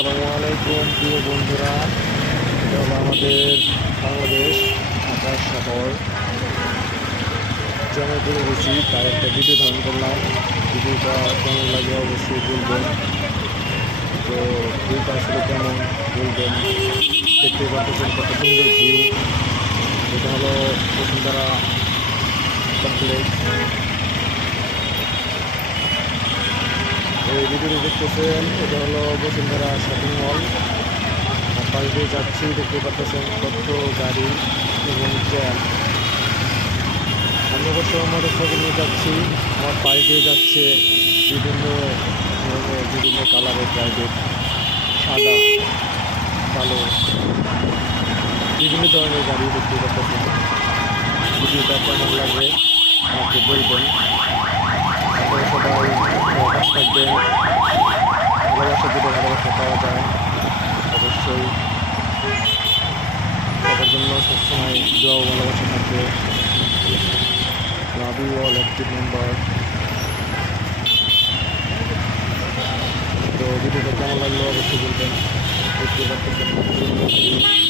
আসসালামু আলাইকুম প্রিয় বন্ধুরা, এটা হলো আমাদের বাংলাদেশ ঢাকা শহর। জমে পড়ে গেছি, তার একটা ভিডিও ধারণ করলাম। ভিডিওটা কেমন লাগে অবশ্যই বলবেন। তো ভিউটা আসলে কেমন বলবেন। দেখতে পাচ্ছেন কত সুন্দর ভিউ। এটা হলো বসুন্ধরা কমপ্লেক্স। এই ভিডিওটি দেখতেছেন, এটা হলো বসুন্ধরা শপিং মল। আর পাশ দিয়ে যাচ্ছি, দেখতে পাচ্ছেন কত গাড়ি এবং ট্রেন। আমি অবশ্য মোটরসাইকেল নিয়ে যাচ্ছি। আমার পাশ দিয়ে যাচ্ছে বিভিন্ন ধরনের বিভিন্ন কালারের প্রাইভেট, সাদা, কালো, বিভিন্ন ধরনের গাড়ি দেখতে পাচ্ছেন। ভিডিওটা কেমন লাগে আমাকে বলবেন। আপনারা সবাই ভালো থাকবেন। ভালোবাসা দিলে ভালোবাসা পাওয়া যায়। অবশ্যই সবার জন্য সবসময় দোয়া ও ভালোবাসা থাকবে। Love you all active member. তো ভিডিওটা কেমন লাগলো অবশ্যই বলবেন। দেখতে পাচ্ছেন